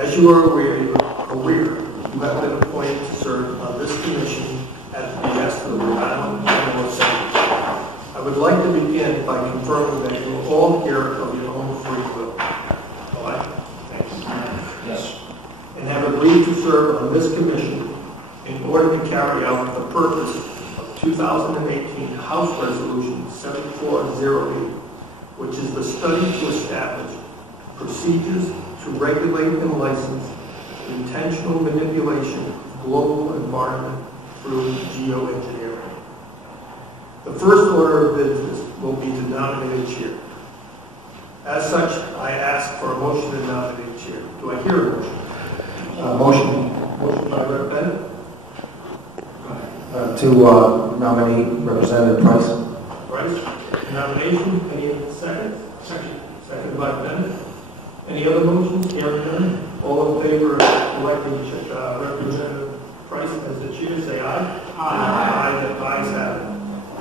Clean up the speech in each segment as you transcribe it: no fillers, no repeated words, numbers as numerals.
As you are aware, you have been appointed to serve on this commission at the behest of the Rhode Island General Assembly. I would like to begin by confirming that you are all here of your own free will. All right? Thanks. Yes. And have agreed to serve on this commission in order to carry out the purpose of 2018 House Resolution 7408, which is the study to establish procedures to regulate and license intentional manipulation of global environment through geoengineering. The first order of business will be to nominate a chair. As such, I ask for a motion to nominate chair. Do I hear a motion? Motion by Rep. Bennett. To nominate Representative Price. Price. Nomination. Any seconds? Second by Bennett. Any other motions? Hearing none. All in favor of electing Representative Price as the chair, say aye. Aye. The ayes have it.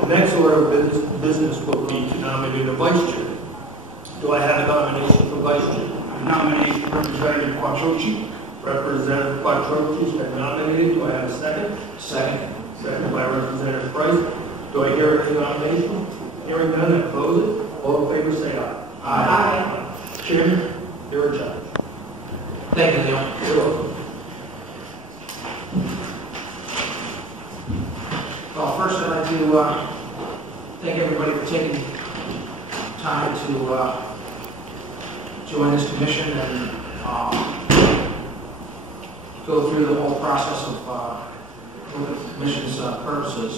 The next order of business will be to nominate a vice chair. Do I have a nomination for vice chair? I nominate Representative Quattrochi. Representative Quattrochi has been nominated. Do I have a second? Second. Second by Representative Price. Do I hear any nomination? Hearing none, I close it. All in favor say aye. Aye. Chairman, you're in charge. Thank you, Neil. You're welcome. Well, first I'd like to thank everybody for taking time to join this commission and go through the whole process of what the commission's purposes.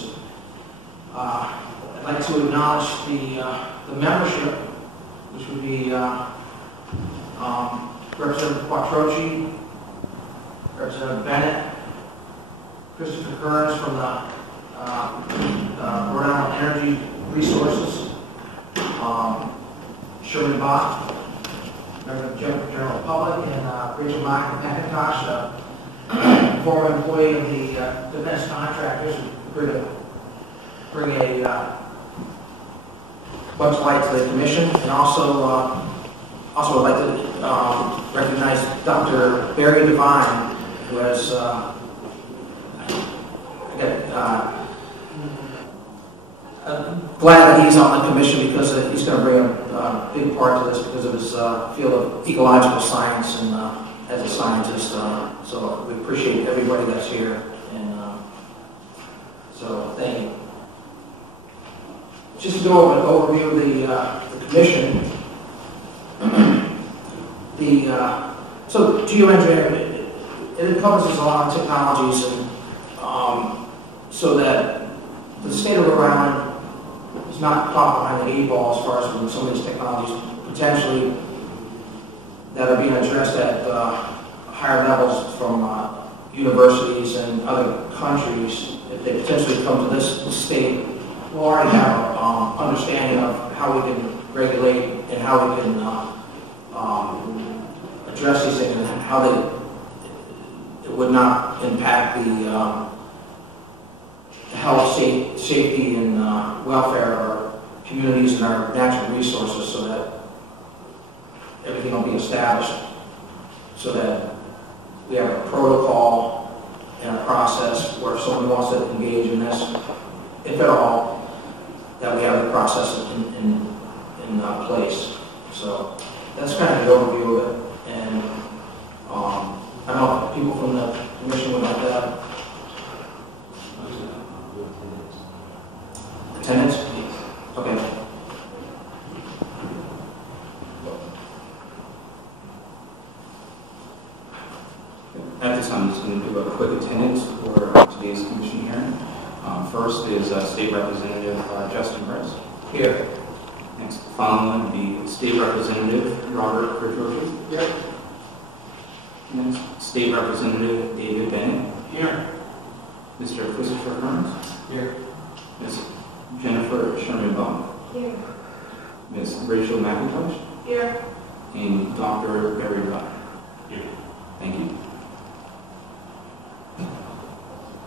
I'd like to acknowledge the membership, which would be Representative Quattrochi, Representative Bennett, Christopher Kearns from the Rhode Island Energy Resources, Sherman Bach, member of the General Public, and Rachel McIntosh, former employee of the defense contractors, who bring a bunch of light to the commission. And also I'd like to recognize Dr. Barry Devine, who has glad that he's on the commission because he's going to bring a big part to this because of his field of ecological science and as a scientist. So we appreciate everybody that's here, and so thank you. Just to go over an overview of the commission. So geoengineering, it encompasses a lot of technologies, and so that the state of Rhode Island is not caught behind the 8 ball as far as when some of these technologies potentially that are being addressed at higher levels from universities and other countries. If they potentially come to this state, we'll already have an understanding of how we can regulate and how we can address these things and how it would not impact the health, safety, and welfare of our communities and our natural resources, so that everything will be established, so that we have a protocol and a process where if someone wants to engage in this, if at all, that we have the process in place. So that's kind of the overview of it. And I don't know if people from the commission would like that. Attendance? Okay. At this time, I'm just going to do a quick attendance for today's commission hearing. First is State Representative Justin Price. Here. Next, following the State Representative Robert Quattrochi. Here. Next, State Representative David Bennett. Here. Mr. Christopher Kearns. Here. Ms. Jennifer Sherman Bach. Here. Ms. Rachel McIntosh. Here. And Dr. Barry Devine. Here. Thank you.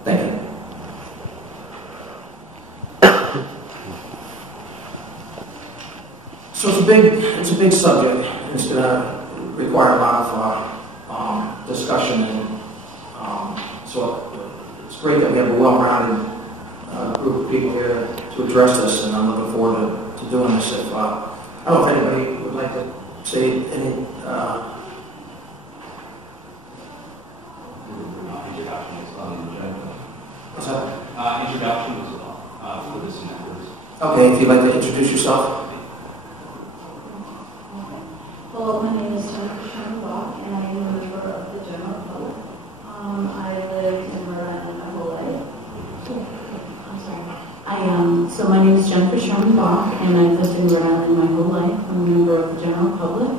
Thank you. So it's a big subject. It's going to require a lot of discussion, and so it's great that we have a well-rounded group of people here to address this, and I'm looking forward to doing this. If I don't know if anybody would like to say any. Introduction is on the agenda. What's that? Introduction as well for this members. Okay, if you'd like to introduce yourself. Well, my name is Jennifer Sherman-Bach, and I am a member of the general public. I live in Rhode Island my whole life. I'm sorry. So my name is Jennifer Sherman-Bach, and I've lived in Rhode Island my whole life. I'm a member of the general public,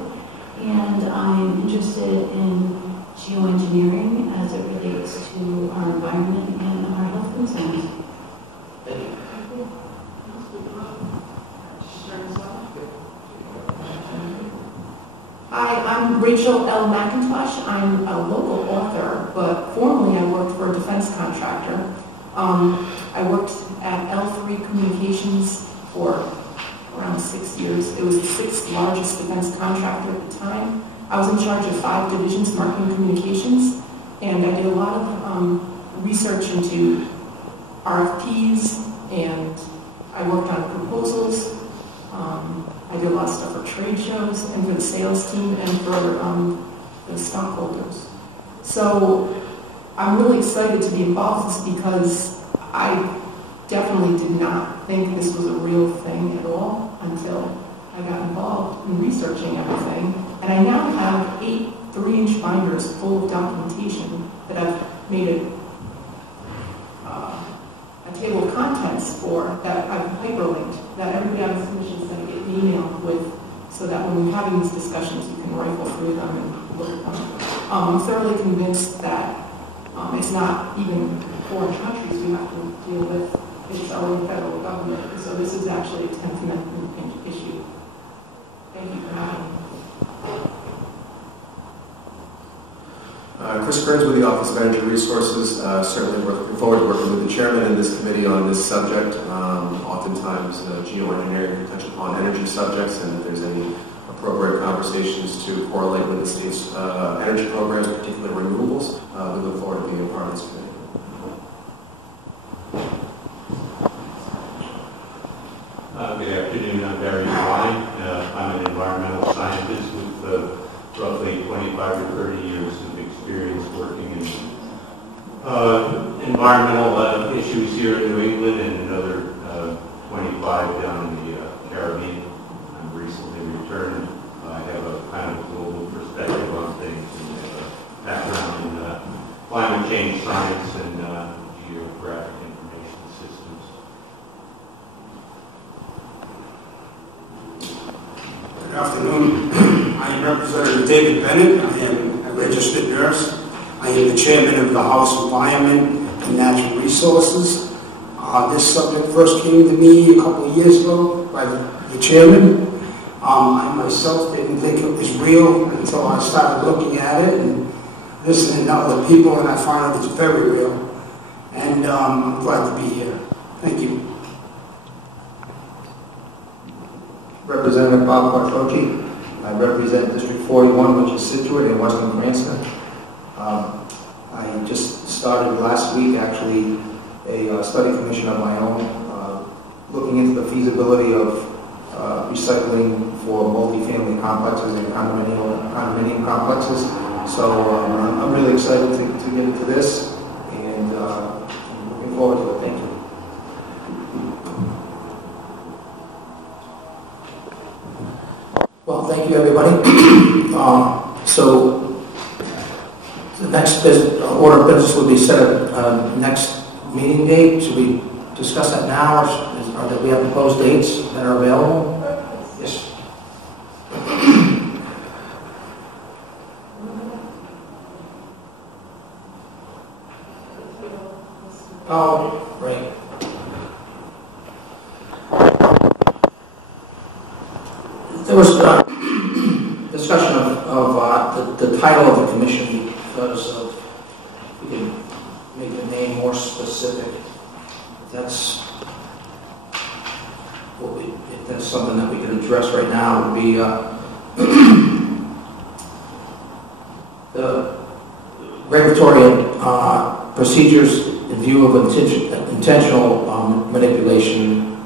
and I'm interested in geoengineering as it relates to our environment and our health concerns. Thank you. Hi, I'm Rachel L. McIntosh. I'm a local author, but formerly I worked for a defense contractor. I worked at L3 Communications for around 6 years. It was the 6th largest defense contractor at the time. I was in charge of 5 divisions, marketing communications, and I did a lot of research into RFPs, and I worked on proposals. I did a lot of stuff for trade shows and for the sales team and for the stockholders. So I'm really excited to be involved in this because I definitely did not think this was a real thing at all until I got involved in researching everything. And I now have 8 3-inch binders full of documentation that I've made a table of contents for, that I've hyperlinked, that everybody on this commission is going to get an email with, so that when we're having these discussions, you can rifle through them and look at them. I'm thoroughly convinced that it's not even foreign countries we have to deal with, it's our own federal government. So this is actually a 10th Amendment issue. Thank you for having me. Chris Burns with the Office of Energy Resources. Certainly we're looking forward to working with the chairman in this committee on this subject. Oftentimes geoengineering can touch upon energy subjects, and if there's any appropriate conversations to correlate with the state's energy programs, particularly renewables, we look forward to being a part of this committee. Good afternoon, I'm Barry Devine. I'm an environmental scientist with roughly 25 or 30 years of experience working in environmental issues here in New England and another 25 down in the Caribbean. I'm recently returned. I have a kind of global perspective on things and have a background in climate change science and geographic information systems. Good afternoon. I am Representative David Bennett. I am a registered nurse. I am the chairman of the House Environment and Natural Resources. This subject first came to me a couple of years ago by the chairman. I myself didn't think it was real until I started looking at it and listening to other people, and I find out it's very real. And I'm glad to be here. Thank you. Representative Bob Quattrochi. I represent District 41, which is Situate in Western Cranston. I just started last week, actually, a study commission of my own, looking into the feasibility of recycling for multifamily complexes and condominium complexes. So I'm really excited to get into this, and I'm looking forward to it. Thank you. Well, thank you, everybody. So the next order of business will be set at next meeting date. Should we discuss that now, or do we have proposed dates that are available? Yes. Oh, right. There was discussion of the title of the commission because we can make the name more specific. If that's something that we can address right now, would be the regulatory procedures in view of intentional manipulation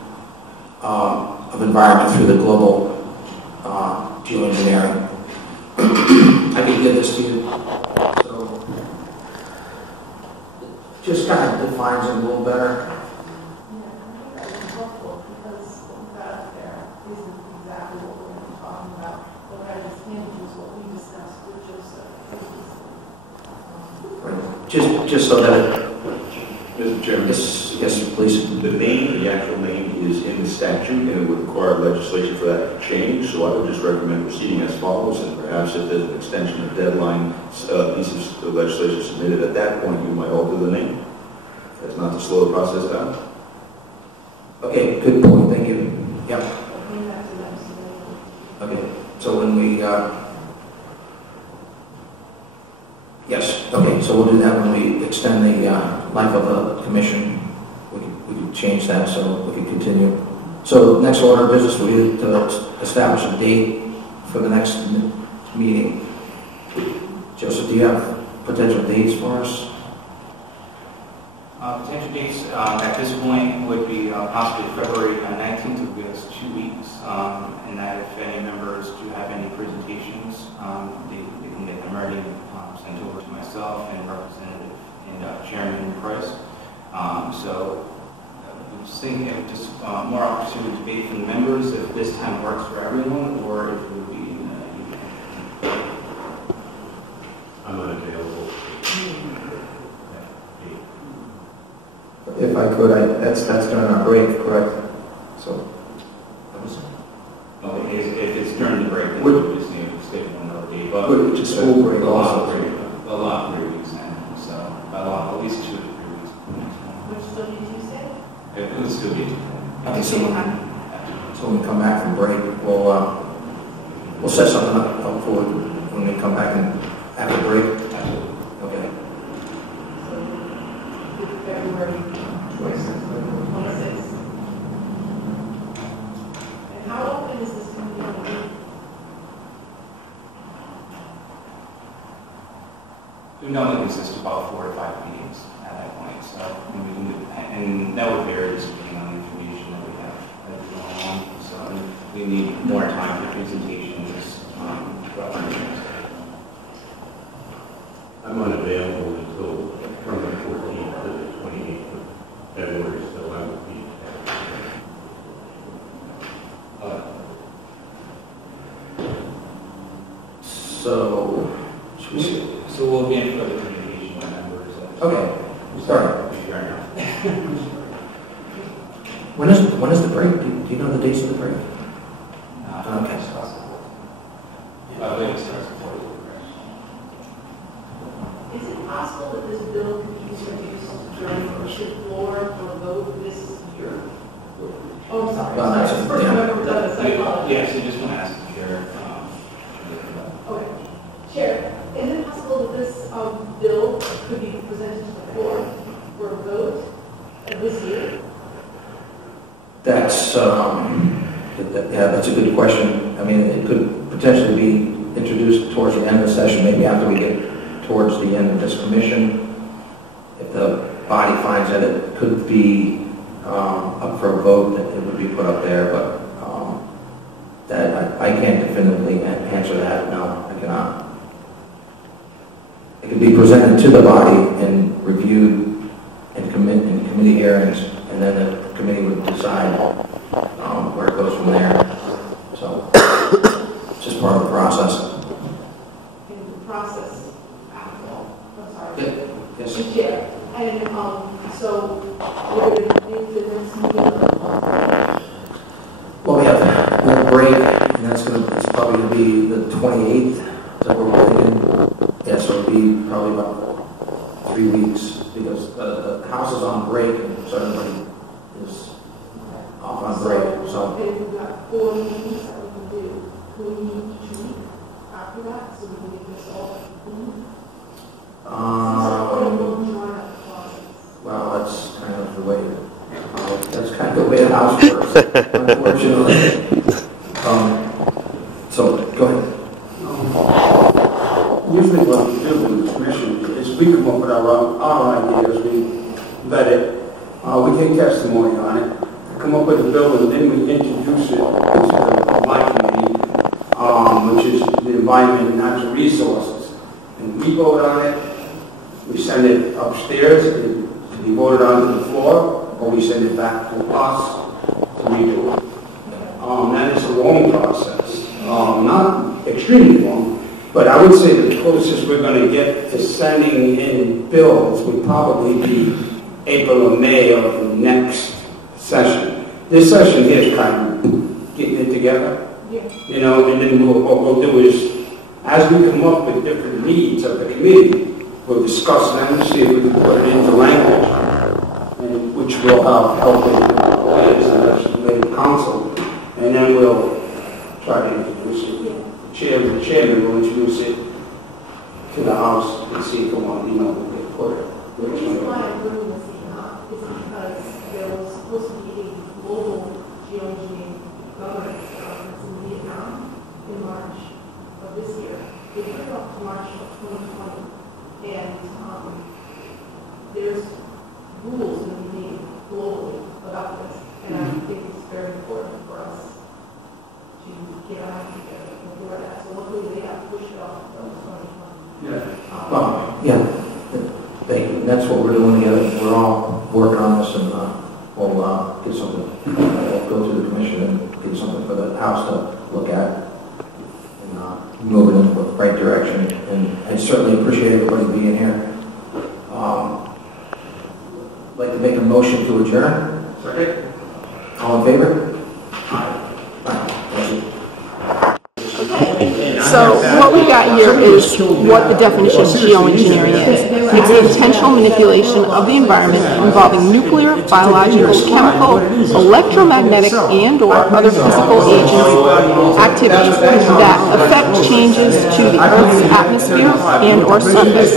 of environment through the global geoengineering. I can give this to you. So, just kind of defines it a little better. Yeah, that was helpful because that there isn't exactly what we're going to be talking about. What I just handed you is what we discussed, which is Just so that Mr. Chairman, yes, please. the actual name is in the statute, and it would require legislation for that to change, so I would just recommend proceeding as follows, and perhaps if there's an extension of deadline, pieces of legislation submitted at that point, you might alter the name. That's not to slow the process down. Okay, good point, thank you. Yep. Okay, so when we, yes, okay, so we'll do that when we extend the life of the commission. We can change that so we can continue. So next order of business, we need to establish a date for the next meeting. Joseph, do you have potential dates for us? Potential dates at this point would be possibly February 19th, would give us 2 weeks, and that if any members do have any presentations, they can get them ready, sent over to myself and Representative and Chairman Price. So I'm just thinking of just more opportunity to debate from the members if this time works for everyone, or if it would be I'm unavailable. If I could, that's during our break, correct? So, if it's during the break, then we just need to schedule another day. But which is school break also. A lot of 3 weeks in, so at least 2 to 3 weeks. which still be Tuesday? It would still be. Okay, so when we come back from break, we'll set something up for when we come back and after break. Okay. February 26th. And how often is this committee going to be? We normally consist of about 4 to 5 meetings at that point, so and we can do, and that would vary just depending on the information that we have going on. So we need more time for presentations. I'm unavailable until from the 14th to the 28th of February, so I will be. So, should we see? So we'll be in for the communication with members. Okay, sorry. Fair enough. When is the break? Do you know the dates of the break? Okay. Is it possible that this bill could be introduced during the floor for a vote this year? Oh, I'm sorry. Well, Sorry. It's the first time I've ever done this. I apologize. Yes, I just want to ask the chair. Okay. Chair, is it possible that this bill could be presented to the floor for a vote this year? That's that's a good question. I mean, it could potentially be introduced towards the end of the session, maybe after we get towards the end of this commission. If the body finds that it could be up for a vote, that it would be put up there, but that I can't definitively answer that. No, I cannot. It could be presented to the body and reviewed in committee hearings, and then the committee would decide where it goes from there. So it's just part of the process. In the process after all. I'm sorry. Yeah. Yes. Chair. And so we're going to make the next meeting. Well, we have a break, and it's probably going to be the 28th. Is that what we're thinking? Yeah, so it'll be probably about 3 weeks, because the House is on break, and so everybody is off on break. So we've got 4 meetings that we can do. Can we meet each week after that, so we can get this all complete? Well, that's kind of the way. The House works, unfortunately. So go ahead. usually what we do in the commission is we come up with our ideas, we vet it, we take testimony on it, come up with a bill, and then we introduce it to my committee, which is the Environment and Natural Resources. And we vote on it, we send it upstairs to be voted on to the floor, or we send it back to us to redo it. That is a long process, not extremely long, but I would say the closest we're going to get to sending in bills would probably be April or May of the next session. This session here is kind of getting it together, you know, and then what we'll do is, as we come up with different needs of the committee, we'll discuss them, see if we can put it into language, and which will help with the legislative council, and then we'll try to introduce it. The chairman will introduce it to the House and see if we want, you know, we can put it. The reason why I'm bringing this up is because there was supposed to be a global geoengineering governance conference in Vietnam in March of this year. They put it up to March of 2020, and there's rules that we need globally about this, and I think it's very important for us to get our act together before that. So hopefully they have pushed it off until 2020. Well, yeah, thank you. That's what we're doing together. We're all working on this, and we'll get something, go to the commission and get something for the House to look at and move it in the right direction. And I certainly appreciate everybody being here. I'd like to make a motion to adjourn. Second. All in favor? Aye. Thank you. So what we got here is what the definition of geoengineering is. It's the intentional manipulation of the environment involving nuclear, biological, chemical, electromagnetic, and/or other physical agents, activities that affect changes to the Earth's atmosphere and/or surface.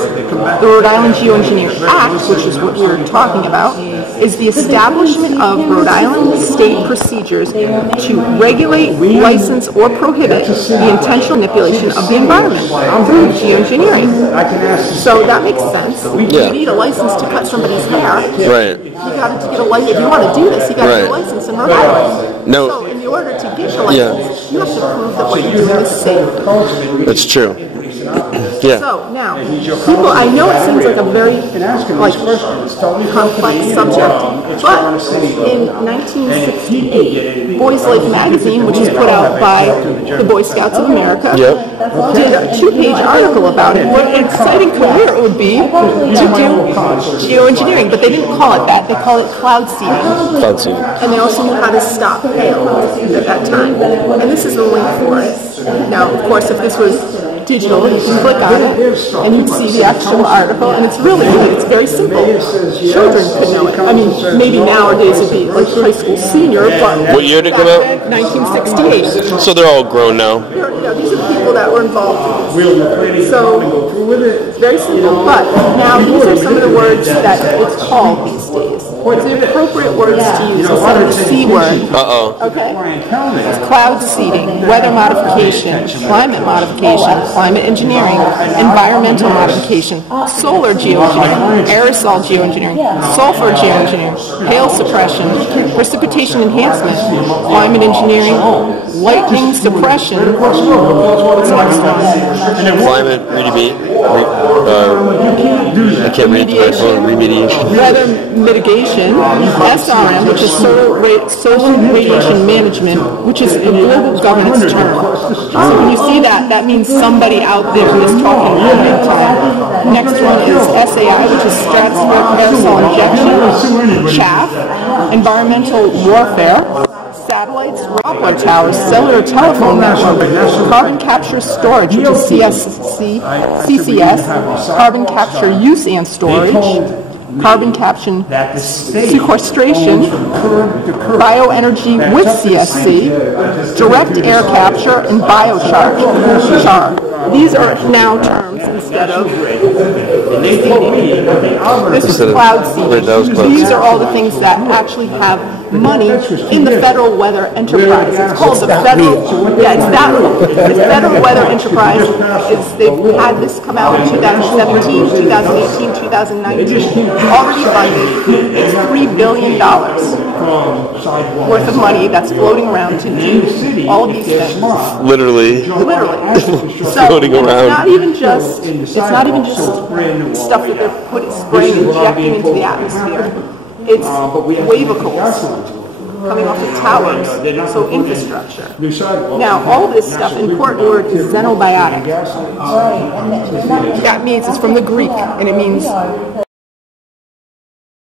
The Rhode Island Geoengineering Act, which is what we're talking about, is the establishment of Rhode Island state procedures to regulate, license, or prohibit the intentional manipulation of the environment through geoengineering. So that makes sense. You need a license to cut somebody's hair. Right. You got to get a license. If you want to do this, you got to get a license in Rhode Island. No. So in order to get the license, you have to prove that what you're doing is safe. That's true. Yeah. So now, people, I know it seems like a very complex subject, but in 1968, Boys Life magazine, which is put out by the Boy Scouts of America, did a 2-page article about it. What an exciting career it would be to do geoengineering, but they didn't call it that. They call it cloud seeding. Cloud seeding. And they also knew how to stop hail at that time. And this is the link for it. Now, of course, if this was digital, you can click on it and you see the actual article, and it's really good. It's very simple. Children could know it. I mean, maybe nowadays it'd be like high school senior, but what year did it come out? 1968. So they're all grown now. These are the people that were involved in this. So it's very simple, but now these are some of the words that it's called these days. The appropriate words to use instead of the C word. Okay? It's cloud seeding, weather modification, climate modification, climate engineering, environmental modification, solar geoengineering, aerosol geoengineering, sulfur geoengineering, hail suppression, precipitation enhancement, climate engineering, lightning suppression. What's next one? Climate I can't read the right word. Remediation. Weather mitigation, SRM, which is social radiation management, which is a global governance term. So when you see that, that means somebody out there is talking at that time. Next one is SAI, which is stratospheric aerosol injection, chaff, environmental warfare, satellites, Doppler towers, cellular telephone network, carbon capture storage, which is CCS, carbon capture use and storage, carbon capture sequestration, bioenergy with CSC, direct air capture, and biochar. These are now terms instead of seeding. This is cloud seeding. These are all the things that actually have money in the Federal Weather Enterprise. It's called the Federal, yeah, it's Federal Weather Enterprise. They've had this come out in 2017, 2018, 2019. Already funded. It's $3 billion worth of money that's floating around to do all of these things. Literally. So Floating around. It's not even just stuff that they're spraying and injecting into the atmosphere. It's wavicles coming off of towers, so infrastructure. Now, all this stuff, important word is xenobiotic. That means, it's from the Greek, and it means